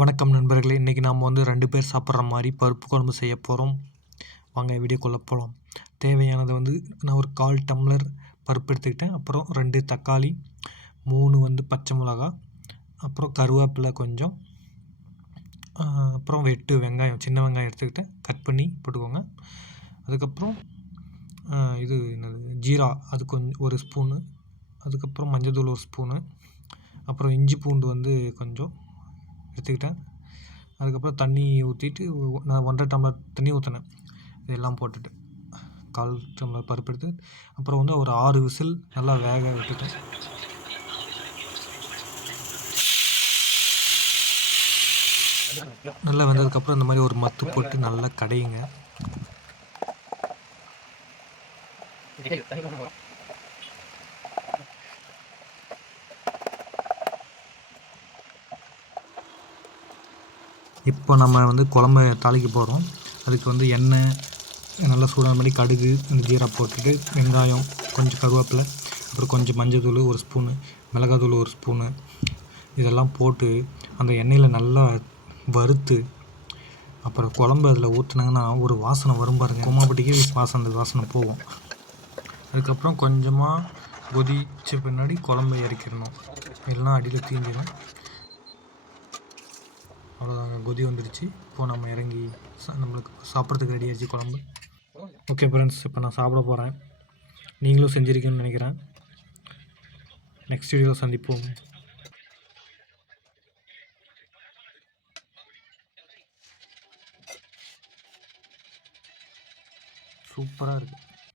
வணக்கம் நண்பர்களே இன்றைக்கி நாம் வந்து ரெண்டு பேர் சாப்பிட்ற மாதிரி பருப்பு குழம்பு செய்ய போகிறோம் வாங்க வீடியோக்குள்ளே போகலாம் தேவையானது வந்து நான் ஒரு கால் டம்ளர் பருப்பு எடுத்துக்கிட்டேன். அப்புறம் ரெண்டு தக்காளி மூணு வந்து பச்சை மிளகா அப்புறம் கருவேப்பிலை கொஞ்சம் அப்புறம் வெட்டு வெங்காயம் சின்ன வெங்காயம் எடுத்துக்கிட்டேன். கட் பண்ணி போட்டுக்கோங்க. அதுக்கப்புறம் இது என்னது? ஜீரா அது கொஞ்சம் ஒரு ஸ்பூனு. அதுக்கப்புறம் மஞ்சள்தூள் ஒரு ஸ்பூனு. அப்புறம் இஞ்சி பூண்டு வந்து கொஞ்சம் எடுத்துக்கிட்டேன் அதுக்கப்புறம் தண்ணி ஊற்றிட்டு நான் ஒன்றரை டம்ளர் தண்ணி ஊற்றினேன் இதெல்லாம் போட்டுட்டு கால் டம்ளர் பருப்பு எடுத்து அப்புறம் வந்து ஒரு ஆறு விசில் நல்லா வேக விட்டுட்டேன். நல்லா வெந்ததுக்கப்புறம் இந்த மாதிரி ஒரு மத்து போட்டு நல்லா கடையுங்க. இப்போ நம்ம வந்து குழம்ப தாளிக்க போகிறோம் அதுக்கு வந்து எண்ணெய் நல்லா சூடான மாதிரி கடுகு அந்த ஜீரா போட்டுட்டு வெங்காயம் கொஞ்சம் கருவேப்பிலை அப்புறம் கொஞ்சம் மஞ்சள் ஒரு ஸ்பூனு மிளகாத்தூள் ஒரு ஸ்பூனு இதெல்லாம் போட்டு அந்த எண்ணெயில் நல்லா வறுத்து அப்புறம் குழம்பு அதில் ஊற்றுனாங்கன்னா ஒரு வாசனை வரும் பாருங்க. கும்மாப்பட்டிக்கு வாசனை அந்த வாசனை போகும். அதுக்கப்புறம் கொஞ்சமாக கொதிச்ச பின்னாடி குழம்பு இறக்கிடணும். எல்லாம் அடியில் தீஞ்சிடும் அவ்வளோதாங்க கொதி வந்துடுச்சு. இப்போது நம்ம இறங்கி சா- நம்மளுக்கு சாப்பிட்றதுக்கு ரெடி ஆச்சு குழம்பு. ஓகே ஃப்ரெண்ட்ஸ் இப்போ நான் சாப்பிட போகிறேன் நீங்களும் செஞ்சுருக்கீங்கன்னு நினைக்கிறேன். நெக்ஸ்ட் வீடியோ சந்திப்போம். சூப்பராக இருக்குது